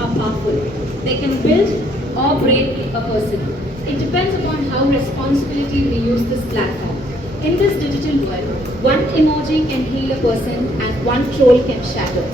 are powerful. They can build or break a person. It depends upon how responsibility we use this platform. In this digital world, one emoji can heal a person and one troll can shatter.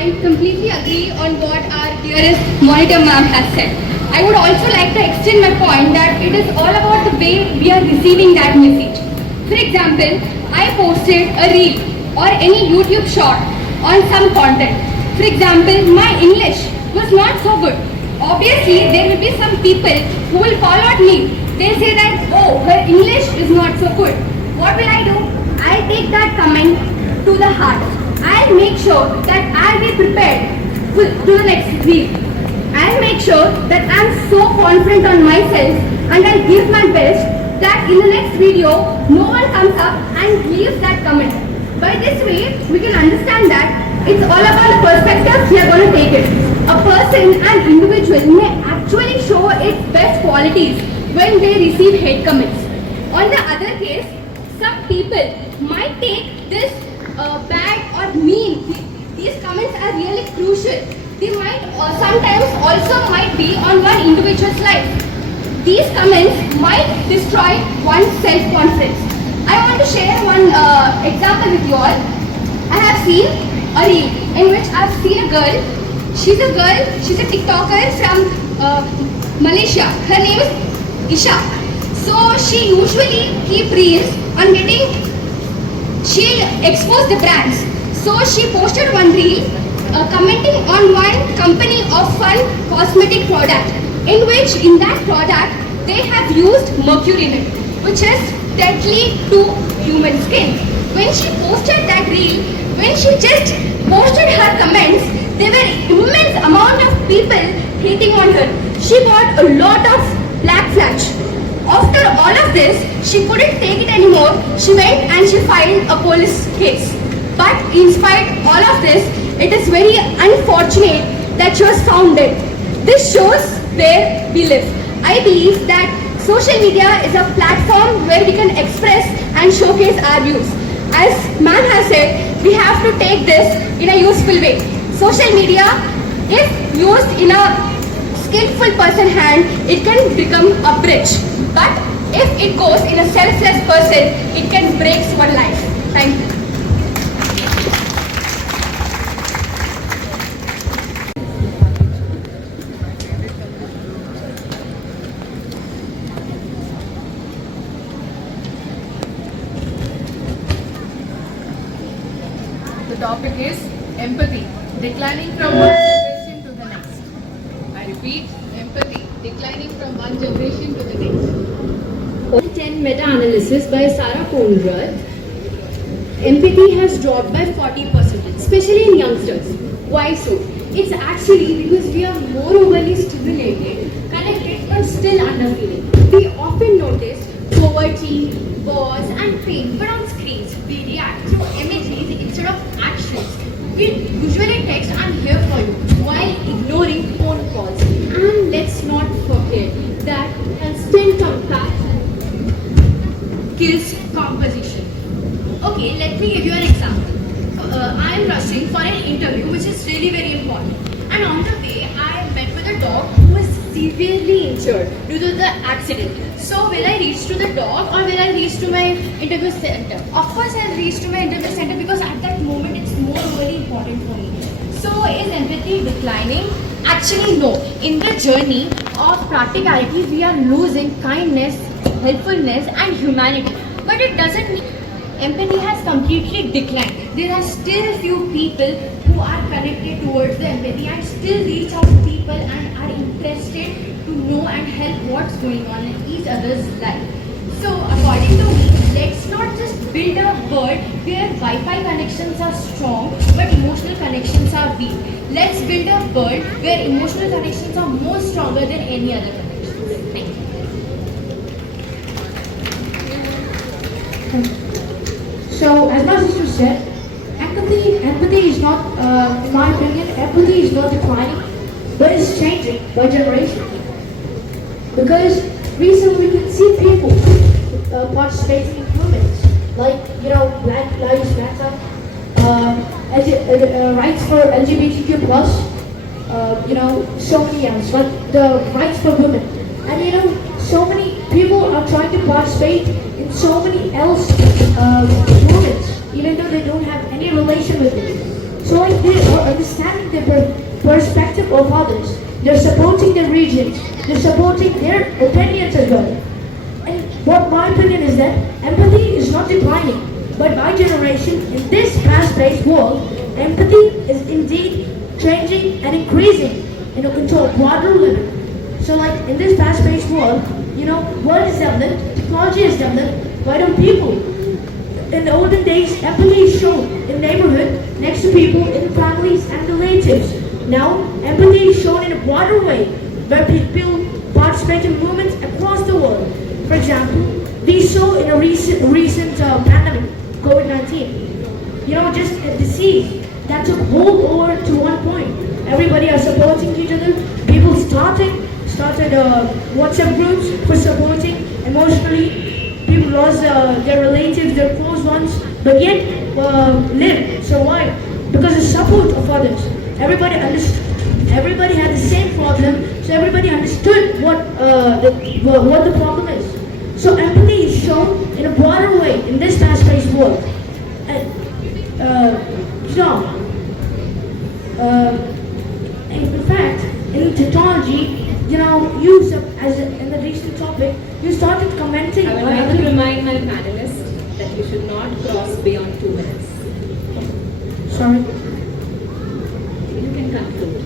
I completely agree on what our dearest monitor ma'am has said. I would also like to extend my point that it is all about the way we are receiving that message. For example, I posted a reel or any YouTube short on some content. For example, my English was not so good. Obviously, there will be some people who will call out me. They'll say that, oh, her English is not so good. What will I do? I take that comment to the heart. I'll make sure that I'll be prepared to the next week. I'll make sure that I'm so confident on myself and I'll give my best that in the next video, no one comes up and leaves that comment. By this way, we can understand that it's all about the perspective we are going to take it. A person and individual may actually show its best qualities when they receive hate comments. On the other case, some people might take this bad or mean. These comments are really crucial. They might sometimes also might be on one individual's life. These comments might destroy one's self-confidence. I want to share one example with you all. I have seen a reel in which I have seen a girl. She's a TikToker from Malaysia. Her name is Isha. So she usually keep reels on she'll expose the brands. So she posted one reel commenting on one company of one cosmetic product in which in that product they have used mercury in it, which is deadly to human skin. When she posted that reel, when she just posted her comments, there were immense amount of people hating on her. She got a lot of black flash. After all of this, she couldn't take it anymore. She went and she filed a police case. But in spite of all of this, it is very unfortunate that she was found dead. This shows where we live. I believe that social media is a platform where we can express and showcase our views. As man has said, we have to take this in a useful way. Social media, if used in a skillful person hand, it can become a bridge. But if it goes in a selfless person, it can break one life. Thank you. The topic is empathy, declining from one generation to the next. I repeat, empathy, declining from one generation to the next. 10 meta-analysis by Sarah Conrad, empathy has dropped by 40%, especially in youngsters. Why so? It's actually because we are more overly stimulated, connected, but still underfeeling. We often notice poverty, wars, and pain, but on screens, we react through images instead of actions. We usually text "I'm here for you" while ignoring phone calls. And let's not forget that constant comparison kills composition. Okay, let me give you an example. I am rushing for an interview which is really very important. And on the way, I met with a dog who was severely injured due to the accident. So will I reach to the dog or will I reach to my interview center? Of course I'll reach to my interview center because at that moment it's more really important for me. So is empathy declining? Actually no. In the journey of practicality, we are losing kindness, helpfulness and humanity. But it doesn't mean empathy has completely declined. There are still few people who are connected towards the empathy and still reach out to people and are interested to know and help what's going on in each other's life. So according to me, let's not just build a world where Wi-Fi connections are strong but emotional connections are weak. Let's build a world where emotional connections are more stronger than any other connections. Thank you. So, as my sister said, empathy is not, in my opinion, empathy is not declining, but it's changing by generation. Because recently we can see people participating in movements like, Black Lives Matter, rights for LGBTQ plus, so many else, but the rights for women. And so many people are trying to participate in so many else movements, even though they don't have any relation with it. So like they are understanding the perspective of others. They're supporting their regions. They're supporting their opinions as well. And what my opinion is that empathy is not declining, but my generation in this fast-paced world, empathy is indeed changing and increasing, into a broader level. So like in this fast-paced world, world is developed, technology is developed, why don't people? In the olden days, empathy is shown in neighborhood, next to people, in families and relatives. Now, empathy is shown in a broader way, where people participate in movements across the world. For example, we saw in a recent pandemic, COVID-19, just a disease that took hold over to one point. Everybody are supporting each other. People started WhatsApp groups for supporting emotionally. People lost their relatives, their close ones, but yet lived, survived because of support of others. Everybody understood. Everybody had the same problem, so everybody understood what the problem is. So empathy is shown in a broader way in this fast-paced world. In fact, in technology, use of, in the recent topic, you started commenting. I would like to remind my panelists that you should not cross beyond 2 minutes. Sorry. You can conclude.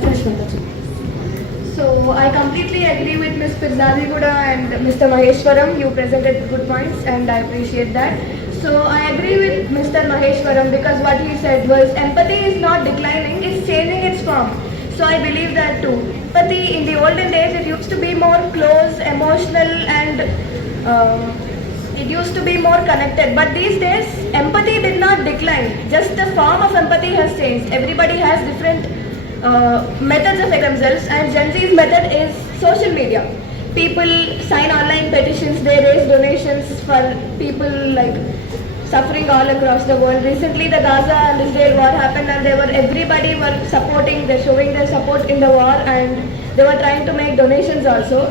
Finish my thoughts. So I completely agree with Ms. Pirzadi Guda and Mr. Maheshwaram. You presented good points and I appreciate that. So I agree with Mr. Maheshwaram because what he said was empathy is not declining, it's changing its form. So I believe that too. Empathy in the olden days, it used to be more close, emotional and it used to be more connected. But these days, empathy did not decline. Just the form of empathy has changed. Everybody has different methods of themselves and Gen Z's method is social media. People sign online petitions, they raise donations for people like suffering all across the world. Recently the Gaza and Israel war happened and everybody were supporting, they're showing their support in the war and they were trying to make donations also.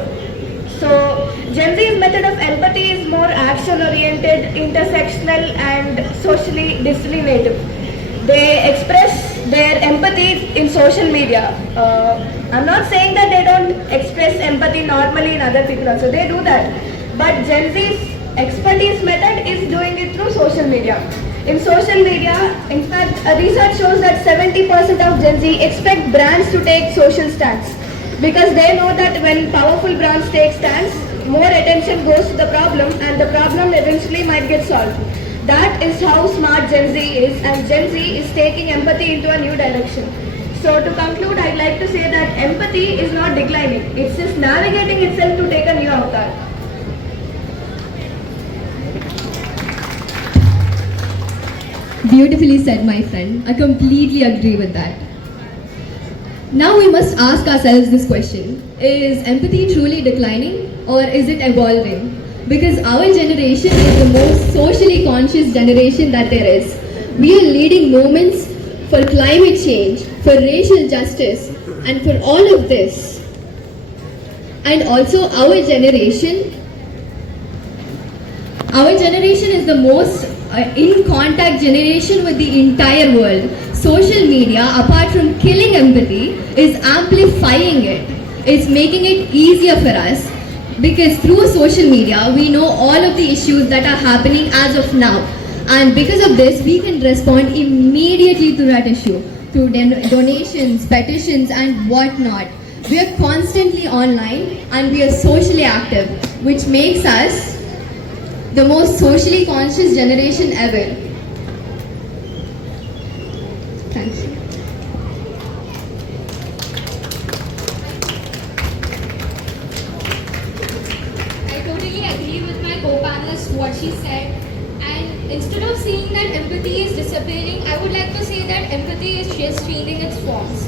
So Gen Z's method of empathy is more action oriented, intersectional and socially discriminative. They express their empathy in social media. I'm not saying that they don't express empathy normally in other people also, they do that. But Gen Z's expertise method is doing it through social media. In social media, in fact, a research shows that 70% of Gen Z expect brands to take social stance because they know that when powerful brands take stance, more attention goes to the problem and the problem eventually might get solved. That is how smart Gen Z is and Gen Z is taking empathy into a new direction. So to conclude, I'd like to say that empathy is not declining. It's just navigating itself to take a new avatar. Beautifully said, my friend. I completely agree with that. Now we must ask ourselves this question. Is empathy truly declining or is it evolving? Because our generation is the most socially conscious generation that there is. We are leading movements for climate change, for racial justice, and for all of this. And also our generation is the most in contact generation with the entire world. Social media, apart from killing empathy, is amplifying it. It's making it easier for us because through social media, we know all of the issues that are happening as of now. And because of this, we can respond immediately to that issue through donations, petitions, and whatnot. We are constantly online and we are socially active, which makes us the most socially conscious generation ever. Thank you. I totally agree with my co-panelist what she said, and instead of saying that empathy is disappearing, I would like to say that empathy is just changing its forms.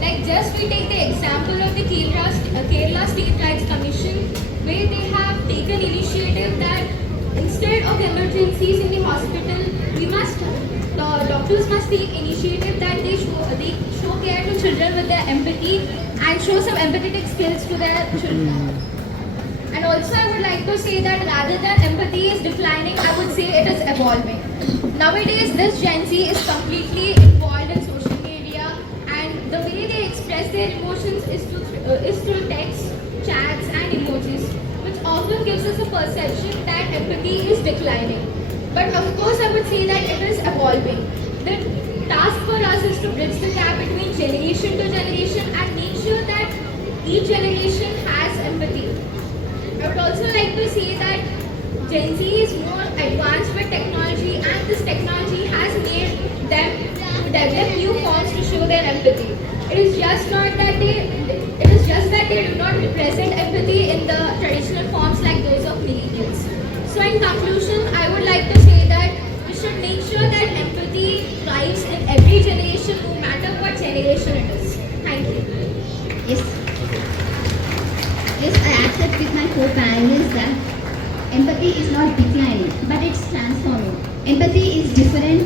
Like just we take the example of the Kerala State Rights Commission, where they have taken initiative that instead of emergencies in the hospital, we must adopters must take initiative that they show care to children with their empathy and show some empathetic skills to their children. And also I would like to say that rather than empathy is declining, I would say it is evolving. Nowadays this Gen Z is completely involved in social media, and the way they express their emotions is through text, chats and emojis, which often gives us a perception that empathy is declining. But of course I would say that it is evolving. The task for us is to bridge the gap between generation to generation and make sure that each generation has empathy. I would also like to say that Gen Z is more advanced with technology, and this technology has made them to develop new forms to show their empathy. It is just that they do not represent empathy in the traditional forms like those of millennials. So in conclusion, I would like to say that we should make sure that empathy thrives in every generation, no matter what generation it is. Thank you. Yes. Yes, I accept with my co-panelists that empathy is not declining, but it's transforming. Empathy is different.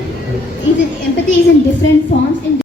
Empathy is in different forms in